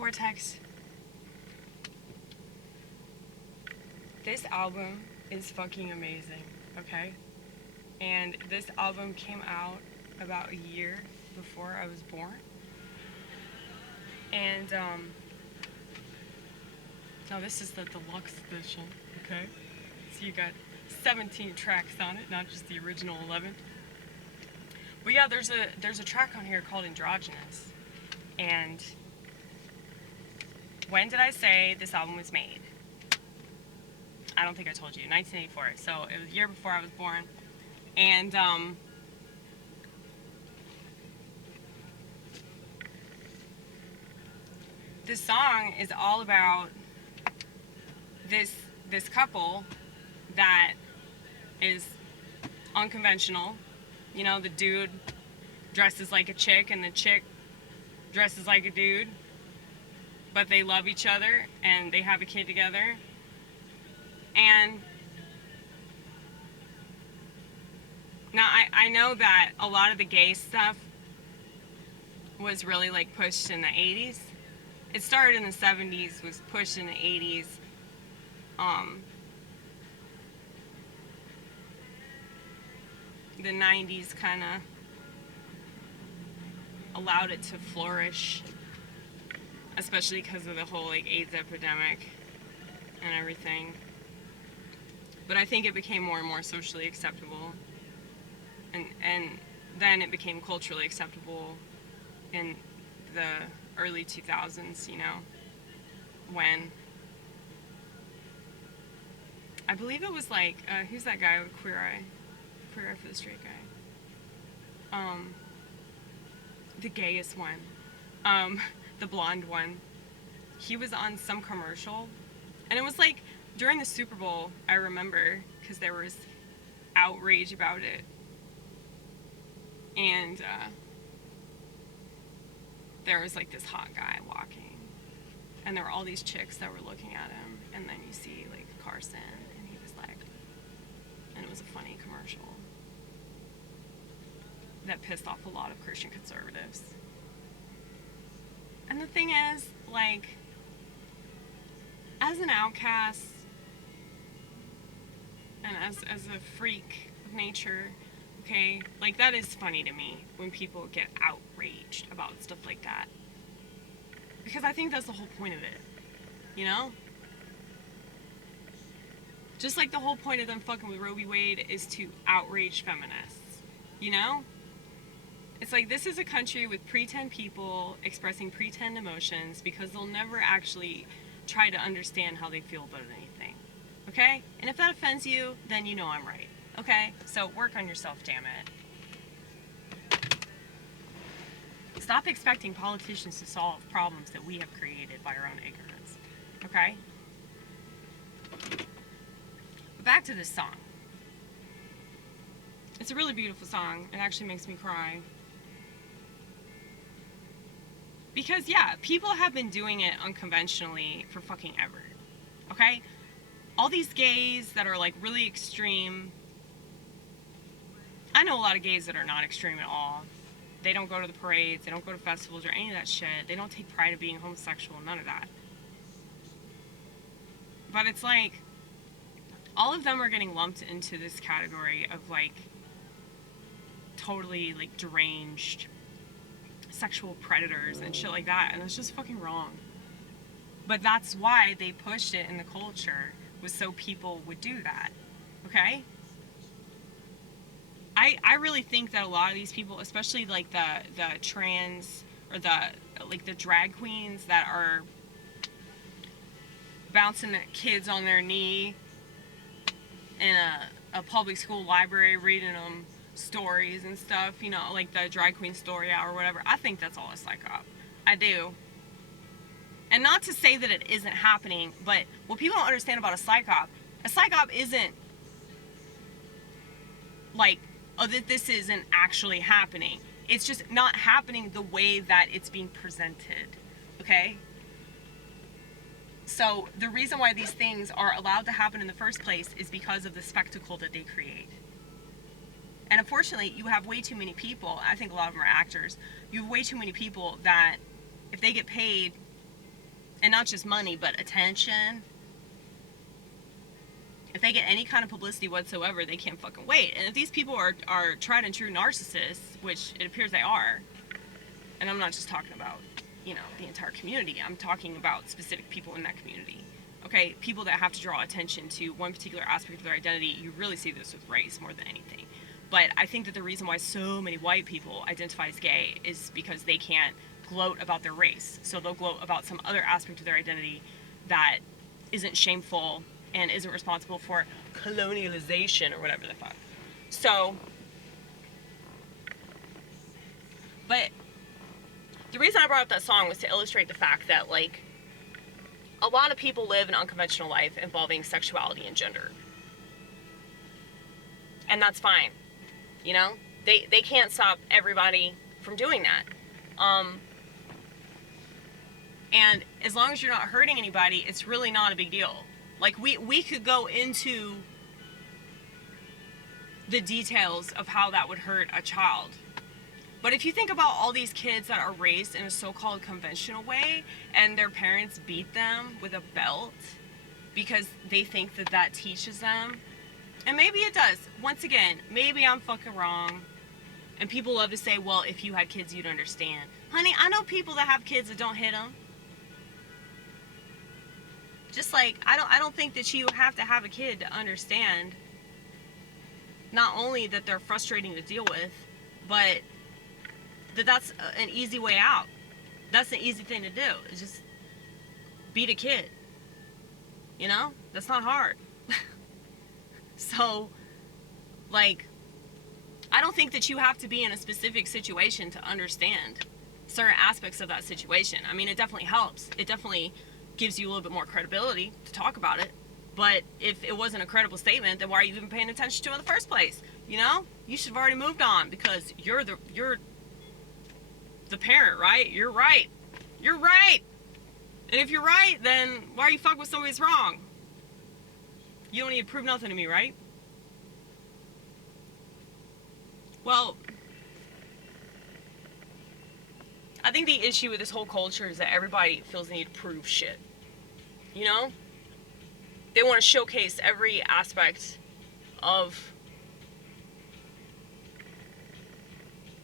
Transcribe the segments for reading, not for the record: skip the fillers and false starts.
Vortex. This album is fucking amazing, okay? And this album came out about a year before I was born. And, now this is the deluxe edition, okay? So you got 17 tracks on it, not just the original 11. But yeah, there's a track on here called Androgynous. And when did I say this album was made? I don't think I told you. 1984. So it was a year before I was born. And this song is all about this couple that is unconventional. You know, the dude dresses like a chick and the chick dresses like a dude, but they love each other and they have a kid together. And now I know that a lot of the gay stuff was really like pushed in the 80s. It started in the 70s, was pushed in the 80s. The 90s kind of allowed it to flourish, especially because of the whole like AIDS epidemic and everything. But I think it became more and more socially acceptable, and then it became culturally acceptable in the early 2000s, you know, when I believe it was like, who's that guy with Queer Eye for the Straight Guy? The gayest one. The blonde one. He was on some commercial, and it was like during the Super Bowl, I remember, because there was outrage about it. And there was like this hot guy walking, and there were all these chicks that were looking at him, and then you see like Carson, and he was like, and it was a funny commercial that pissed off a lot of Christian conservatives. And the thing is, like, as an outcast and as a freak of nature, okay, like, that is funny to me when people get outraged about stuff like that, because I think that's the whole point of it, you know? Just like the whole point of them fucking with Roe v. Wade is to outrage feminists, you know? It's like, this is a country with pretend people expressing pretend emotions because they'll never actually try to understand how they feel about anything, okay? And if that offends you, then you know I'm right, okay? So work on yourself, damn it. Stop expecting politicians to solve problems that we have created by our own ignorance, okay? But back to this song. It's a really beautiful song. It actually makes me cry. Because, yeah, people have been doing it unconventionally for fucking ever, okay? All these gays that are, like, really extreme. I know a lot of gays that are not extreme at all. They don't go to the parades, they don't go to festivals or any of that shit. They don't take pride in being homosexual, none of that. But it's like, all of them are getting lumped into this category of, like, totally, like, deranged sexual predators and shit like that, and it's just fucking wrong. But that's why they pushed it in the culture, was so people would do that, okay? I really think that a lot of these people, especially like the trans, or the drag queens that are bouncing the kids on their knee in a public school library, reading them stories and stuff, you know, like the drag queen story hour or whatever, I think that's all a psych op. I do. And not to say that it isn't happening, but what people don't understand about a psych op isn't like, oh, that this isn't actually happening. It's just not happening the way that it's being presented, okay? So the reason why these things are allowed to happen in the first place is because of the spectacle that they create. And unfortunately, you have way too many people, I think a lot of them are actors, you have way too many people that if they get paid And not just money, but attention. If they get any kind of publicity whatsoever, they can't fucking wait. And if these people are tried and true narcissists, which it appears they are, and I'm not just talking about, you know, the entire community, I'm talking about specific people in that community. Okay, people that have to draw attention to one particular aspect of their identity. You really see this with race more than anything. But I think that the reason why so many white people identify as gay is because they can't gloat about their race. So they'll gloat about some other aspect of their identity that isn't shameful and isn't responsible for colonialization or whatever the fuck. So, but the reason I brought up that song was to illustrate the fact that, like, a lot of people live an unconventional life involving sexuality and gender. And that's fine. You know? They can't stop everybody from doing that. And as long as you're not hurting anybody, it's really not a big deal. Like, we could go into the details of how that would hurt a child. But if you think about all these kids that are raised in a so-called conventional way, and their parents beat them with a belt because they think that that teaches them, and maybe it does. Once again, maybe I'm fucking wrong. And people love to say, well, if you had kids, you'd understand. Honey, I know people that have kids that don't hit them. Just like, I don't think that you have to have a kid to understand not only that they're frustrating to deal with, but that's an easy way out. That's an easy thing to do. Is just beat a kid. You know? That's not hard. So, like, I don't think that you have to be in a specific situation to understand certain aspects of that situation. I mean, it definitely helps. It definitely gives you a little bit more credibility to talk about it. But if it wasn't a credible statement, then why are you even paying attention to it in the first place? You know? You should have already moved on because you're the parent, right? You're right. You're right. And if you're right, then why are you fucking with somebody who's wrong? You don't need to prove nothing to me, right? Well, I think the issue with this whole culture is that everybody feels the need to prove shit. You know? They want to showcase every aspect of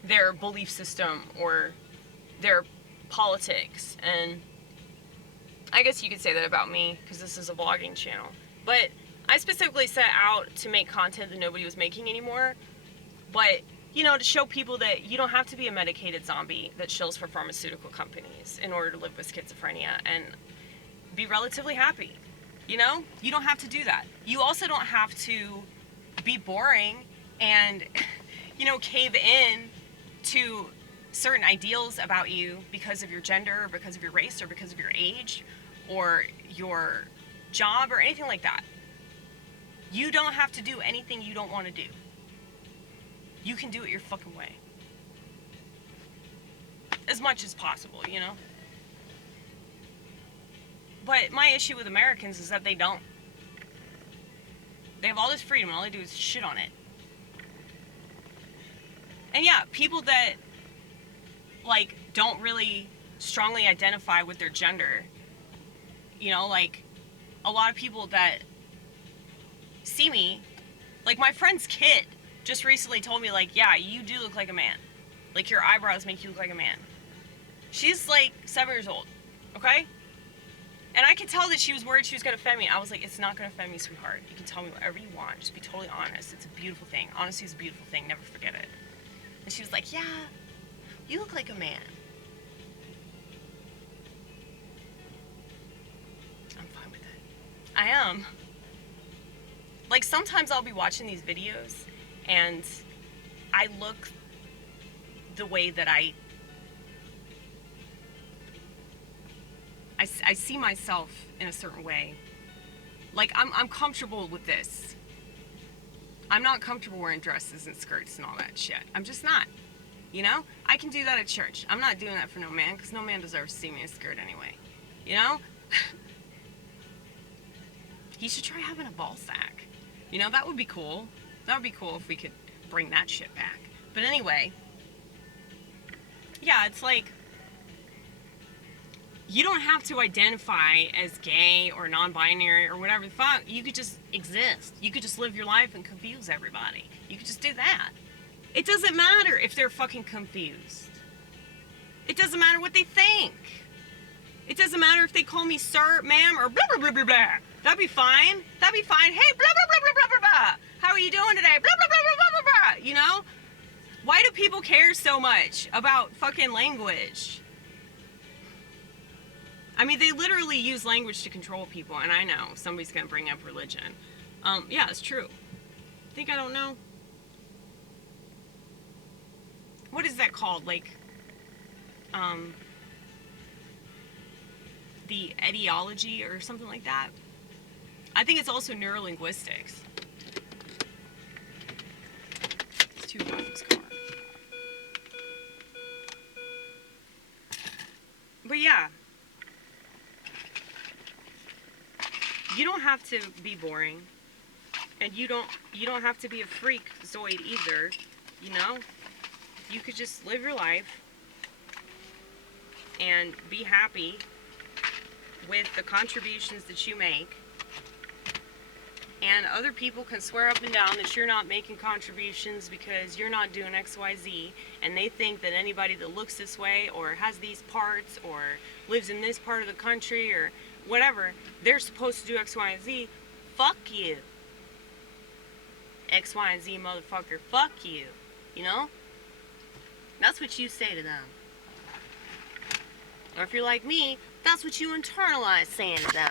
their belief system or their politics. And I guess you could say that about me because this is a vlogging channel. But I specifically set out to make content that nobody was making anymore. But, you know, to show people that you don't have to be a medicated zombie that shills for pharmaceutical companies in order to live with schizophrenia and be relatively happy. You know? You don't have to do that. You also don't have to be boring and, you know, cave in to certain ideals about you because of your gender or because of your race or because of your age or your job or anything like that. You don't have to do anything you don't want to do. You can do it your fucking way. As much as possible, you know? But my issue with Americans is that they don't. They have all this freedom and all they do is shit on it. And yeah, people that, like, don't really strongly identify with their gender, you know, like, a lot of people that see me, like, my friend's kid just recently told me, like, yeah, you do look like a man. Like, your eyebrows make you look like a man. She's, like, 7 years old, okay? And I could tell that she was worried she was going to offend me. I was like, it's not going to offend me, sweetheart. You can tell me whatever you want. Just be totally honest. It's a beautiful thing. Honesty is a beautiful thing. Never forget it. And she was like, yeah, you look like a man. I'm fine with it. I am. Like, sometimes I'll be watching these videos and I look the way that I see myself in a certain way. Like, I'm comfortable with this. I'm not comfortable wearing dresses and skirts and all that shit. I'm just not. You know? I can do that at church. I'm not doing that for no man, because no man deserves to see me in a skirt anyway. You know? He should try having a ball sack. You know, that would be cool. That would be cool if we could bring that shit back. But anyway, yeah, it's like, You don't have to identify as gay or non-binary or whatever the fuck. You could just exist. You could just live your life and confuse everybody. You could just do that. It doesn't matter if they're fucking confused. It doesn't matter what they think. It doesn't matter if they call me sir, ma'am, or blah, blah, blah, blah, blah. That'd be fine. That'd be fine. Hey, blah, blah, blah, blah, blah, blah, blah. How are you doing today? Blah, blah, blah, blah, blah, blah, blah. You know? Why do people care so much about fucking language? I mean, they literally use language to control people, and I know somebody's gonna bring up religion. Yeah, it's true. Think I don't know? What is that called? Like, the etiology or something like that? I think it's also neurolinguistics. It's too hot in this car. But yeah. You don't have to be boring, and you don't have to be a freakazoid either, you know? You could just live your life and be happy with the contributions that you make, and other people can swear up and down that you're not making contributions because you're not doing XYZ, and they think that anybody that looks this way or has these parts or lives in this part of the country or whatever, they're supposed to do X, Y, and Z. Fuck you. X, Y, and Z motherfucker, fuck you. You know? That's what you say to them. Or if you're like me, that's what you internalize saying to them.